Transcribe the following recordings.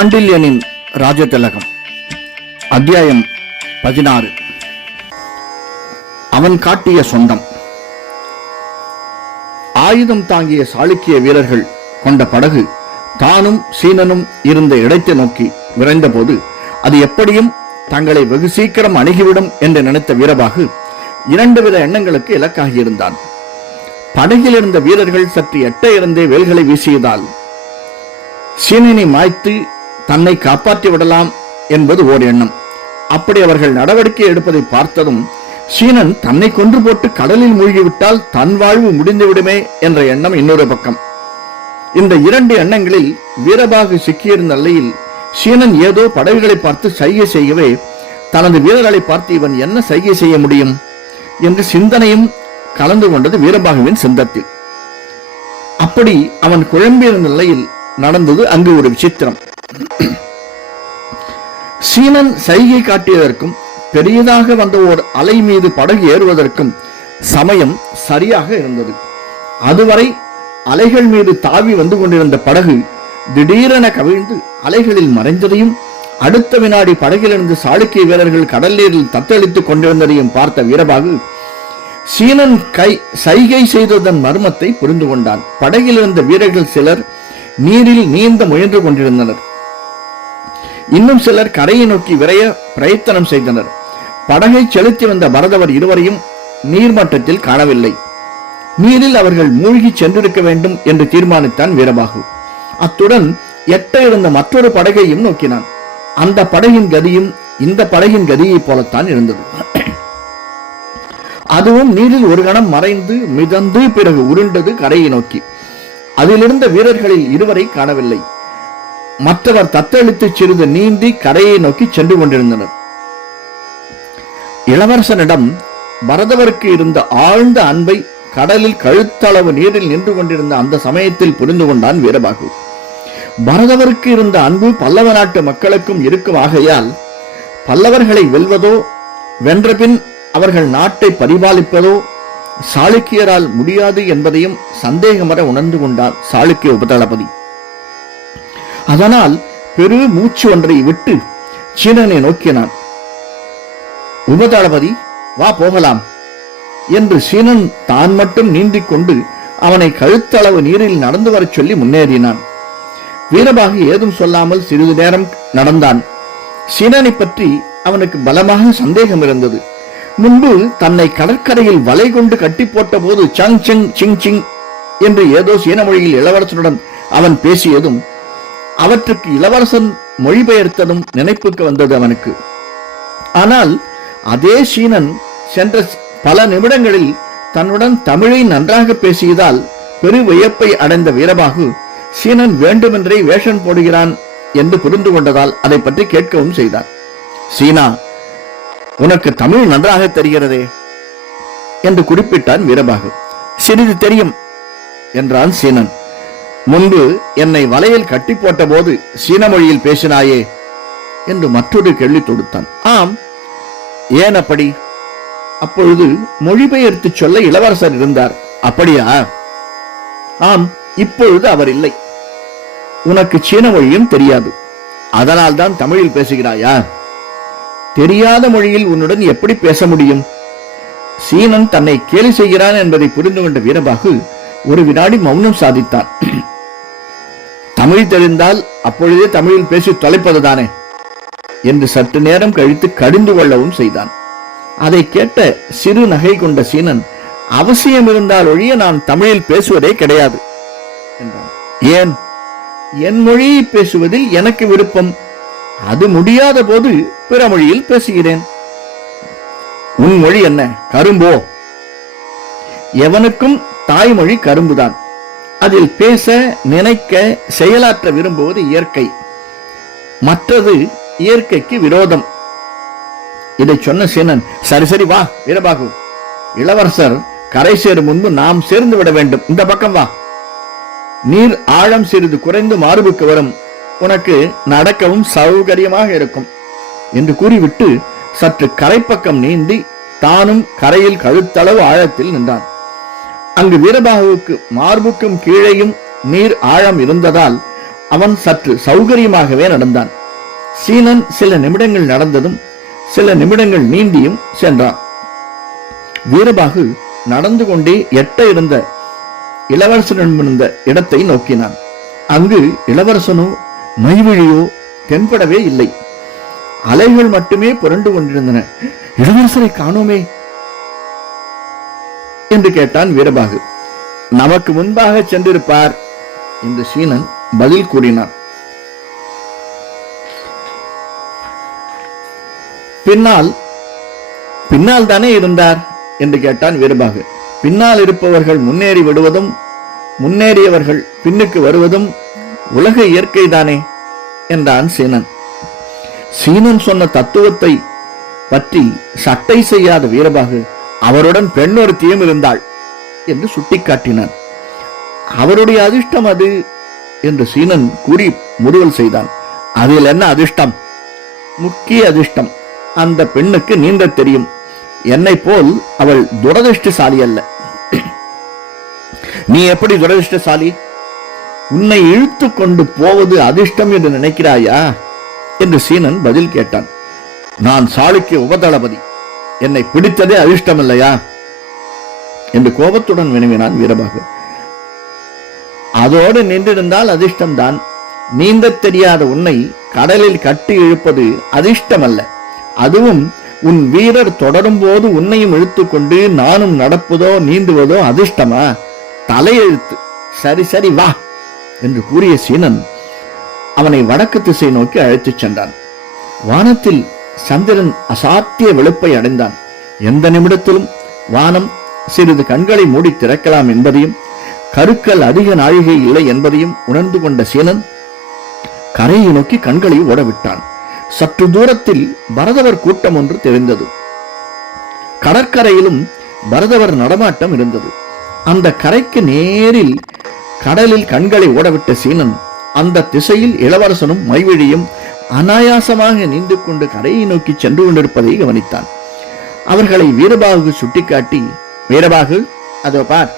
சாண்டில்யனின் ராஜதிலகம் அத்தியாயம் பதினாறு. அவன் காட்டிய சொந்தம். ஆயுதம் தாங்கிய சாளுக்கிய வீரர்கள் கொண்ட படகு தானும் சீனனும் இருந்த இடத்தை நோக்கி விரைந்தபோது அது எப்படியும் தங்களை வெகு சீக்கிரம் அணுகிவிடும் என்று நினைத்த வீரபாகு இரண்டு வித எண்ணங்களுக்கு இலக்காகியிருந்தான். படகில் இருந்த வீரர்கள் சற்று எட்ட இருந்தே வேல்களை வீசியதால் சீனனை மாய்த்து தன்னை காப்பாற்றி விடலாம் என்பது ஓர் எண்ணம். அப்படி அவர்கள் நடவடிக்கை எடுப்பதை பார்த்ததும் சீனன் தன்னை கொன்று போட்டு கடலில் மூழ்கிவிட்டால் தன் வாழ்வு முடிந்துவிடுமே என்ற எண்ணம் இன்னொரு பக்கம். இந்த இரண்டு எண்ணங்களில் வீரபாகு சிக்கியிருந்த நிலையில் சீனன் ஏதோ படகுகளை பார்த்து சைகை செய்யவே தனது வீரர்களை பார்த்து இவன் என்ன சைகை செய்ய முடியும் என்று சிந்தனையும் கலந்து கொண்டது வீரபாகுவின் சிந்தத்தில். அப்படி அவன் குழம்பியிருந்த நிலையில் நடந்தது அங்கு ஒரு விசித்திரம். சீனன் சைகை காட்டியதற்கும் பெரியதாக வந்த ஓர் அலை மீது படகு ஏறுவதற்கும் சமயம் சரியாக இருந்தது. அதுவரை அலைகள் மீது தாவி வந்து கொண்டிருந்த படகு திடீரென கவிழ்ந்து அலைகளில் மறைந்ததையும் அடுத்த வினாடி படகிலிருந்து சாளுக்கிய வீரர்கள் கடல் நீரில் தத்தளித்துக் கொண்டிருந்ததையும் பார்த்த வீரபாகு சீனன் கை சைகை செய்ததன் மர்மத்தை புரிந்து கொண்டான். படகிலிருந்த வீரர்கள் சிலர் நீரில் நீந்த முயன்று கொண்டிருந்தனர். இன்னும் சிலர் கரையை நோக்கி விரைய பிரயத்தனம் செய்தனர். படகை செலுத்தி வந்த பரதவர் இருவரையும் நீர்மட்டத்தில் காணவில்லை. நீரில் அவர்கள் மூழ்கி சென்றிருக்க வேண்டும் என்று தீர்மானித்தான் வீரபாகு. அத்துடன் எட்ட இருந்த மற்றொரு படகையும் நோக்கினான். அந்த படகின் கதியும் இந்த படகின் கதியைப் போலத்தான் இருந்தது. அதுவும் நீரில் ஒரு கணம் மறைந்து மிதந்து பிறகு உருண்டது கரையை நோக்கி. அதிலிருந்த வீரர்களில் இருவரை காணவில்லை. மற்றவர் தத்தளித்து சிறிது நீந்தி கரையை நோக்கி சென்று கொண்டிருந்தனர். இளவரசனிடம் பரதவருக்கு இருந்த ஆழ்ந்த அன்பை கடலில் கழுத்தளவு நீரில் நின்று கொண்டிருந்த அந்த சமயத்தில் புரிந்து கொண்டான் வீரபாகு. பரதவருக்கு இருந்த அன்பு பல்லவ நாட்டு மக்களுக்கும் இருக்கும் ஆகையால் பல்லவர்களை வெல்வதோ வென்றபின் அவர்கள் நாட்டை பரிபாலிப்பதோ சாளுக்கியரால் முடியாது என்பதையும் சந்தேகமர உணர்ந்து கொண்டார் சாளுக்கிய உபதளபதி. அதனால் பெரு மூச்சு ஒன்றை விட்டு சீனனை நோக்கினான். உபதளபதி வா போகலாம் என்று சீனன் தான் மட்டும் நீந்திக் கொண்டு அவனை கழுத்தளவு நீரில் நடந்து வரச் சொல்லி முன்னேறினான். வீரபாகு ஏதும் சொல்லாமல் சிறிது நேரம் நடந்தான். சீனனை பற்றி அவனுக்கு பலமாக சந்தேகம் இருந்தது. முன்பு தன்னை கடற்கரையில் வலை கொண்டு கட்டி போட்ட போது சங் சிங் சிங் சிங் என்று ஏதோ சீன மொழியில் இளவரசனுடன் அவன் பேசியதும் அவற்றுக்கு இளவரசன் மொழிபெயர்த்ததும் நினைப்புக்கு வந்தது அவனுக்கு. ஆனால் அதே சீனன் சென்ற பல நிமிடங்களில் தன்னுடன் தமிழை நன்றாக பேசியதால் பெரு வியப்பை அடைந்த வீரபாகு சீனன் வேண்டுமென்றே வேஷம் போடுகிறான் என்று புரிந்து கொண்டதால் அதை பற்றி கேட்கவும் செய்தான் சீனா உனக்கு தமிழ் நன்றாக தெரிகிறதே என்று குறிப்பிட்டான் வீரபாகு. சிறிது தெரியும் என்றான் சீனன். முன்பு என்னை வலையில் கட்டி போட்ட போது சீன மொழியில் பேசினாயே என்று மற்றொரு கேள்வி தொடுத்தான். ஆம் ஏன் அப்படி? அப்பொழுது மொழிபெயர்த்து சொல்ல இளவரசர் இருந்தார். அப்படியா? ஆம் இப்பொழுது அவர் இல்லை. உனக்கு சீன மொழியும் தெரியாது. அதனால் தான் தமிழில் பேசுகிறாயா? தெரியாத மொழியில் உன்னுடன் எப்படி பேச முடியும்? சீனன் தன்னை கேலி செய்கிறான் என்பதை புரிந்து கொண்ட வீரபாகு ஒரு வினாடி மௌனம் சாதித்தான். தமிழ் தெரிந்தால் அப்பொழுதே தமிழில் பேசி தொலைப்பதுதானே என்று சற்று நேரம் கழித்து கடிந்து கொள்ளவும் செய்தான். அதை கேட்ட சிறு நகை கொண்ட சீனன் அவசியம் இருந்தால் ஒழிய நான் தமிழில் பேசுவதே கிடையாது என்றான். ஏன்? என் மொழியை பேசுவதில் எனக்கு விருப்பம். அது முடியாத போது பிற மொழியில் பேசுகிறேன். உன் மொழி என்ன? கரும்போ? எவனுக்கும் தாய்மொழி கரும்புதான். அதில் பேச நினைக்க செயலாற்ற விரும்புவது இயற்கை. மற்றது இயற்கைக்கு விரோதம். இதை சொன்ன சீனன் சரி சரி வா வீரபாகு. இளவரசர் கரை சேரும் முன்பு நாம் சேர்ந்து விட வேண்டும். இந்த பக்கம் வா. நீர் ஆழம் சிறிது குறைந்து மார்புக்கு வரும். உனக்கு நடக்கவும் சௌகரியமாக இருக்கும். என்று கூறிவிட்டு சற்று கரைப்பக்கம் நீந்தி தானும் கரையில் கழுத்தளவு ஆழத்தில் நின்றான். அங்கு வீரபாகுவுக்கு மார்புக்கும் கீழேயும் நீர் ஆழம் இருந்ததால் அவன் சற்று சௌகரியமாகவே நடந்தான். சீனன் சில நிமிடங்கள் நடந்ததும் சில நிமிடங்கள் நீந்தியும் சென்றான். வீரபாகு நடந்து கொண்டே எட்ட இருந்த இளவரசனிடமிருந்த இடத்தை நோக்கினான். அங்கு இளவரசனோ மைவழியோ தென்படவே இல்லை. அலைகள் மட்டுமே புரண்டு கொண்டிருந்தன. இளவரசரை காணோமே என்று கேட்டான் வீரபாகு. நமக்கு முன்பாக சென்றிருப்பார் என்று சீனன் பதில் கூறினான். பின்னால் பின்னால் தானே இருந்தார்? என்று கேட்டான் வீரபாகு. பின்னால் இருப்பவர்கள் முன்னேறி விடுவதும் முன்னேறியவர்கள் பின்னுக்கு வருவதும் உலக இயற்கை தானே? என்றான் சீனன். சீனன் சொன்ன தத்துவத்தை பற்றி சட்டை செய்யாத வீரபாகு அவருடன் பெண்ணொருத்தியும் இருந்தாள் என்று சுட்டிக்காட்டினான். அவருடைய அதிர்ஷ்டம் அது என்று சீனன் கூறி முறுவல் செய்தான். அதில் என்ன அதிர்ஷ்டம்? முக்கிய அதிர்ஷ்டம். அந்த பெண்ணுக்கு நீந்த தெரியும். என்னை போல் அவள் துரதிருஷ்டசாலி அல்ல. நீ எப்படி துரதிருஷ்டசாலி? உன்னை இழுத்து கொண்டு போவது அதிர்ஷ்டம் என்று நினைக்கிறாயா? என்று சீனன் பதில் கேட்டான். நான் சாளுக்கிய உபதளபதி. என்னை பிடித்ததே அதிர்ஷ்டம் இல்லையா என்று கோபத்துடன் வினவினான் வீரபாகு. அதோடு நின்றிருந்தால் அதிர்ஷ்டம்தான். நீந்தத் தெரியாத உன்னை கடலில் கட்டி இழுப்பது அதிர்ஷ்டம் அல்ல அதுவும் உன் வீரர் தொடரும் போது உன்னையும் இழுத்துக்கொண்டு நானும் நடப்பதோ நீந்துவதோ அதிர்ஷ்டமா? தலையெழுத்து. சரி சரி வா என்று கூறிய சீனன் அவனை வடக்கு திசை நோக்கி அழைத்துச் சென்றான். வானத்தில் சந்திரன் அசாத்திய வெளுப்பை அடைந்தான். எந்த நிமிடத்திலும் வானம் சிறிது கண்களை மூடி திறக்கலாம் என்பதையும் கருக்கள் அதிக நாழிகை இல்லை என்பதையும் உணர்ந்து கொண்ட சீனன் கரையை நோக்கி கண்களை ஓடவிட்டான். சற்று தூரத்தில் பரதவர் கூட்டம் ஒன்று தெரிந்தது. கடற்கரையிலும் பரதவர் நடமாட்டம் இருந்தது. அந்த கரைக்கு நேரில் கடலில் கண்களை ஓடவிட்ட சீனன் அந்த திசையில் இளவரசனும் மைவழியும் அனாயாசமாக நீந்து கொண்டு கரையை நோக்கி சென்று கொண்டிருப்பதை கவனித்தான். அவர்களை வீரபாகு சுட்டிக்காட்டி வீரபாகு அதோ பார்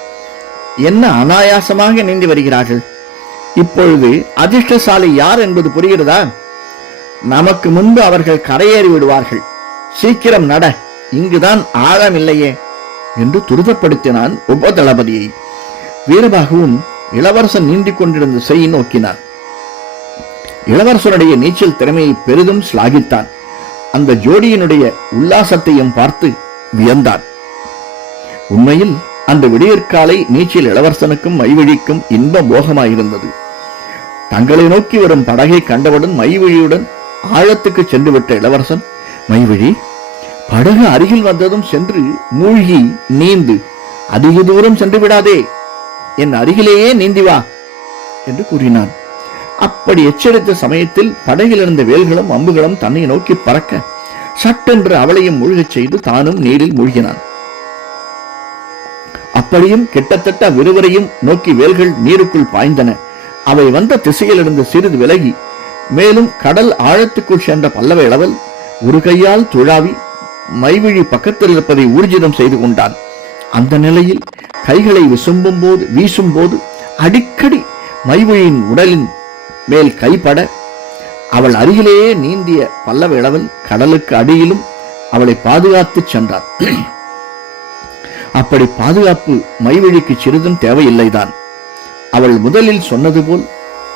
என்ன அனாயாசமாக நீந்தி வருகிறார்கள்? இப்பொழுது அதிர்ஷ்டசாலை யார் என்பது புரிகிறதா? நமக்கு முன்பு அவர்கள் கரையேறி விடுவார்கள். சீக்கிரம் நட இங்குதான் ஆழம் இல்லையே என்று துரிதப்படுத்தினான் உபதளபதியை. வீரபாகவும் இளவரசன் நீந்திக் கொண்டிருந்த செய் நோக்கினான். இளவரசனுடைய நீச்சல் திறமையை பெரிதும் சிலாகித்தான். அந்த ஜோடியினுடைய உல்லாசத்தையும் பார்த்து வியந்தான். உண்மையில் அந்த விடியற்காலை நீச்சல் இளவரசனுக்கும் மைவழிக்கும் இன்ப போகமாயிருந்தது. தங்களை நோக்கி வரும் படகை கண்டவுடன் மைவழியுடன் ஆழத்துக்கு சென்றுவிட்ட இளவரசன் மைவழி படகு அருகில் வந்ததும் சென்று மூழ்கி நீந்து அதிக தூரம் சென்று விடாதே. என் அருகிலேயே நீந்தி வா என்று கூறினான். அப்படி எச்சரித்த சமயத்தில் படகில் இருந்த வேல்களும் அம்புகளும் தன்னை நோக்கி பறக்க சட்டென்று அவளையும் மூழ்கச் செய்து தானும் நீரில் மூழ்கினான். அப்படியும் கிட்டத்தட்ட விறுவரையும் நோக்கி வேல்கள் நீருக்குள் பாய்ந்தன. அவை வந்த திசையிலிருந்து சிறிது விலகி மேலும் கடல் ஆழத்துக்குள் சென்ற பல்லவ இளவல் ஒரு கையால் துழாவி மைவிழி பக்கத்தில் இருப்பதை ஊர்ஜிதம் செய்து கொண்டான். அந்த நிலையில் கைகளை விசும்பும் போது வீசும் போது அடிக்கடி மைவிழியின் உடலின் மேல் கைப்பட அவள் அருகிலேயே நீந்திய பல்லவ இளவன் கடலுக்கு அடியிலும் அவளை பாதுகாத்துச் சென்றான். அப்படி பாதுகாப்பு மைவழிக்கு சிறிதும் தேவையில்லைதான். அவள் முதலில் சொன்னது போல்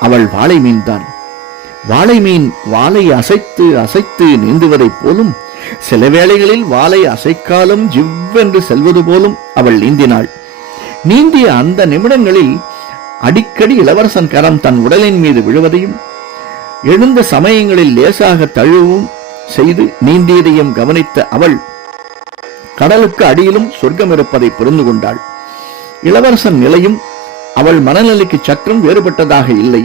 அவள் வாழை மீன்தான் வாழை மீன் வாளை அசைத்து அசைத்து நீந்துவதைப் போலும் சில வேளைகளில் வாளை அசைக்காலும் ஜிவ்வென்று செல்வது போலும் அவள் நீந்தினாள். நீந்திய அந்த நிமிடங்களில் அடிக்கடி இளவரசன் கரம் தன் உடலின் மீது விழுவதையும் எழுந்த சமயங்களில் லேசாக தழுவும் செய்து நீந்தியதையும் கவனித்த அவள் கடலுக்கு அடியிலும் சொர்க்கம் இருப்பதை புரிந்து கொண்டாள். இளவரசன் நிலையும் அவள் மனநிலைக்கு சற்றும் வேறுபட்டதாக இல்லை.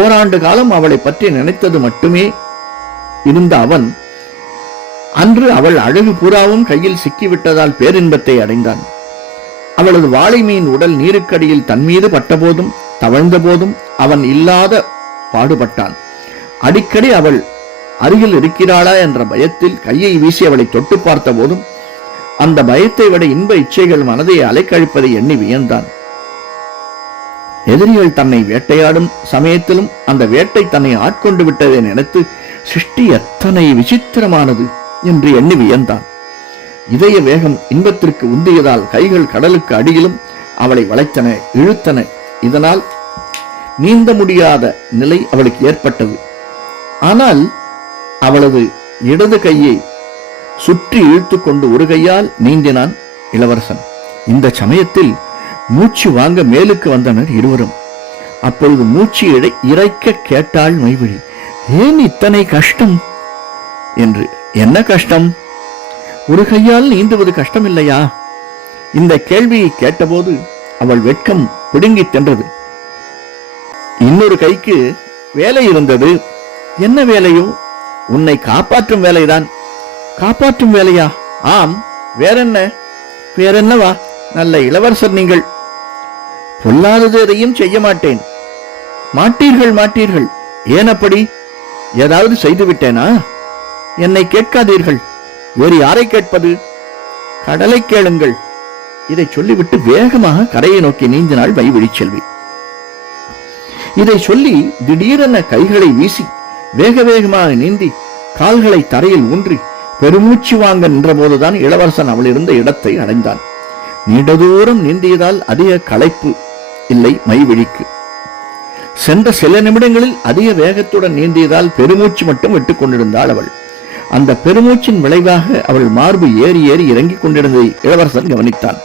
ஓராண்டு காலம் அவளை பற்றி நினைத்தது மட்டுமே இருந்த அவன் அன்று அவள் அழகு பூராவும் கையில் சிக்கிவிட்டதால் பேரின்பத்தை அடைந்தான். அவளது வாழை மீன் உடல் நீருக்கடியில் தன்மீது பட்டபோதும் தவழ்ந்த போதும் அவன் இல்லாத பாடுபட்டான். அடிக்கடி அவள் அருகில் இருக்கிறாளா என்ற பயத்தில் கையை வீசி அவளை தொட்டு பார்த்த போதும் அந்த பயத்தை விட இன்ப இச்சைகள் மனதை அலைக்கழிப்பதை எண்ணி வியந்தான். எதிரிகள் தன்னை வேட்டையாடும் சமயத்திலும் அந்த வேட்டை தன்னை ஆட்கொண்டு விட்டதை நினைத்து சிருஷ்டி எத்தனை விசித்திரமானது என்று எண்ணி வியந்தான். இதய வேகம் இன்பத்திற்கு உந்தியதால் கைகள் கடலுக்கு அடியிலும் அவளை வளைத்தன இழுத்தன. இதனால் நீந்த முடியாத நிலை அவளுக்கு ஏற்பட்டது. ஆனால் அவளது இடது கையை சுற்றி இழுத்துக்கொண்டு ஒரு கையால் நீந்தினான் இளவரசன். இந்த சமயத்தில் மூச்சு வாங்க மேலுக்கு வந்தனர் இருவரும். அப்பொழுது மூச்சு இழை இறைக்க கேட்டாள் மைவிழி ஏன் இத்தனை கஷ்டம்? என்று என்ன கஷ்டம்? ஒரு கையால் நீந்துவது கஷ்டமில்லையா? இந்த கேள்வியை கேட்டபோது அவள் வெட்கம் பிடுங்கி தின்றது. இன்னொரு கைக்கு வேலை இருந்தது. என்ன வேலையோ? உன்னை காப்பாற்றும் வேலைதான். காப்பாற்றும் வேலையா? ஆம் வேறென்ன? வேறென்னவா? நல்ல இளவரசர் நீங்கள். பொல்லாதது எதையும் செய்ய மாட்டேன். மாட்டீர்கள் மாட்டீர்கள். ஏன் அப்படி? ஏதாவது செய்து விட்டேனா என்னை கேட்காதீர்கள். வேறு யாரை கேட்பது? கடலை கேளுங்கள். இதை சொல்லிவிட்டு வேகமாக கரையை நோக்கி நீந்தினாள் வைவழி செல்வி இதை சொல்லி திடீரென கைகளை வீசி வேக வேகமாக நீந்தி கால்களை தரையில் ஊன்றி பெருமூச்சு வாங்க நின்றபோதுதான் இளவரசன் அவள் இருந்த இடத்தை அடைந்தான். நீண்ட தூரம் நீந்தியதால் அதிக களைப்பு இல்லை மைவிழிக்கு சென்ற சில நிமிடங்களில் அதிக வேகத்துடன் நீந்தியதால் பெருமூச்சு மட்டும் விட்டுக் கொண்டிருந்தாள் அவள். அந்த பெருமூச்சின் விளைவாக அவள் மார்பு ஏறி ஏறி இறங்கிக் கொண்டிருந்ததை இளவரசன் கவனித்தான்.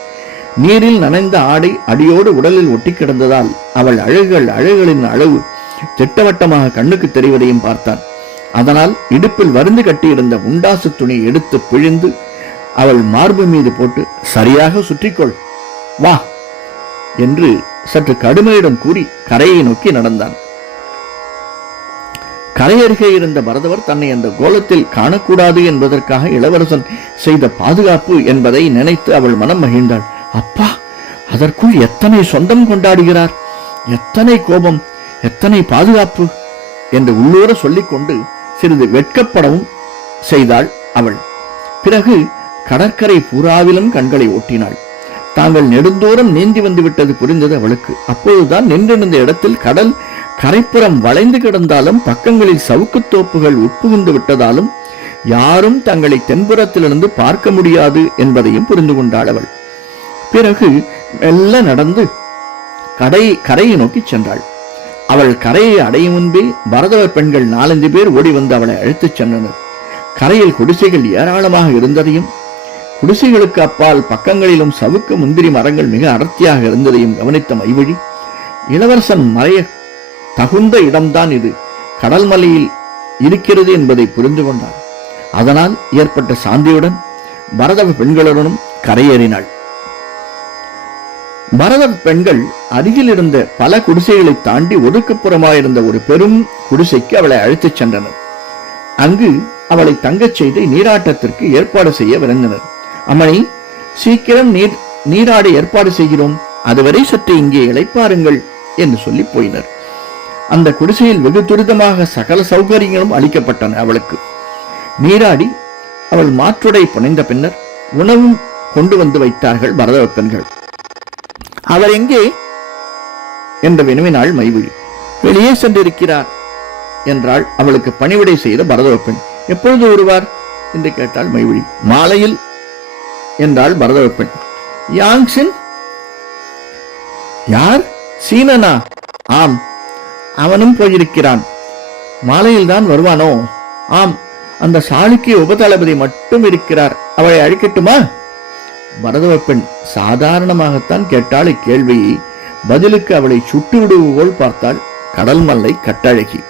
நீரில் நனைந்த ஆடை அடியோடு உடலில் ஒட்டி கிடந்ததால் அவள் அழகுகள் அழகுகளின் அளவு திட்டவட்டமாக கண்ணுக்கு தெரிவதையும் பார்த்தான். அதனால் இடுப்பில் வருந்து கட்டியிருந்த உண்டாசு துணி எடுத்து பிழிந்து அவள் மார்பு மீது போட்டு சரியாக சுற்றிக்கொள் வா என்று சற்று கடுமையிடம் கூறி கரையை நோக்கி நடந்தான். கரையருகே இருந்த பரதவர் தன்னை அந்த கோலத்தில் காணக்கூடாது என்பதற்காக இளவரசன் செய்த பாதுகாப்பு என்பதை நினைத்து அவள் மனம் மகிழ்ந்தாள். அப்பா அதற்குள் எத்தனை சொந்தம் கொண்டாடுகிறார்? எத்தனை கோபம் எத்தனை பாதுகாப்பு என்று உள்ளூர சொல்லிக்கொண்டு சிறிது வெட்கப்படவும் செய்தாள் அவள். பிறகு கடற்கரை பூராவிலும் கண்களை ஓட்டினாள். தாங்கள் நெடுந்தூரம் நீந்தி வந்து விட்டது புரிந்தது அவளுக்கு. அப்போதுதான் நின்றிருந்த இடத்தில் கடல் கரைப்புறம் வளைந்து கிடந்தாலும் பக்கங்களில் சவுக்குத் தோப்புகள் உட்புகுந்து விட்டதாலும் யாரும் தங்களை தென்புறத்திலிருந்து பார்க்க முடியாது என்பதையும் புரிந்து கொண்டாள் அவள். பிறகு மெல்ல நடந்து கடை கரையை நோக்கி சென்றாள். அவள் கரையை அடையும் முன்பே பரதவர் பெண்கள் நாலஞ்சு பேர் ஓடி வந்து அவளை அழைத்துச் சென்றனர். கரையில் குடிசைகள் ஏராளமாக இருந்ததையும் குடிசைகளுக்கு அப்பால் பக்கங்களிலும் சவுக்கு முந்திரி மரங்கள் மிக அடர்த்தியாக இருந்ததையும் கவனித்த மைவழி இளவரசன் மறைய தகுந்த இடம்தான் இது. கடல் மலையில் இருக்கிறது என்பதை புரிந்து கொண்டார். அதனால் ஏற்பட்ட சாந்தியுடன் பரதவ பெண்களுடனும் கரையேறினாள். பரதவ பெண்கள் அருகில் இருந்த பல குடிசைகளை தாண்டி ஒதுக்குப்புறமாயிருந்த ஒரு பெரும் குடிசைக்கு அவளை அழைத்துச் சென்றனர். அங்கு அவளை தங்கச் செய்து நீராட்டத்திற்கு ஏற்பாடு செய்ய விரைந்தனர் அம்மணி சீக்கிரம் நீர் நீராட ஏற்பாடு செய்கிறோம். அதுவரை சற்று இங்கே இழைப்பாருங்கள் என்று சொல்லி போயினர். அந்த குடிசையில் வெகு துரிதமாக சகல சௌகரியங்களும் அளிக்கப்பட்டன அவளுக்கு. நீராடி அவள் மாற்றுடை புனைந்த பின்னர் உணவும் கொண்டு வந்து வைத்தார்கள் பரதவ பெண்கள் அவர் எங்கே? என்று வினவினாள் மைவிழி. வெளியே சென்றிருக்கிறார் என்றாள் அவளுக்கு பணிவிடை செய்த பரதவ பெண் எப்பொழுது வருவார்? என்று கேட்டாள் மைவிழி. மாலையில் என்றாள் பரதவ பெண் யாங்சின் யார்? சீனனா. ஆம். அவனும் போயிருக்கிறான். மாலையில் தான் வருவானோ? ஆம் அந்த சாளுக்கிய உபதளபதி மட்டும் இருக்கிறார். அவளை அழைக்கட்டுமா? பரதவ பெண் சாதாரணமாகத்தான் கேட்டாள் இக்கேள்வியை. பதிலுக்கு அவளை சுட்டு விடுவது போல் பார்த்தாள். கடல் மல்லை கட்டழகி.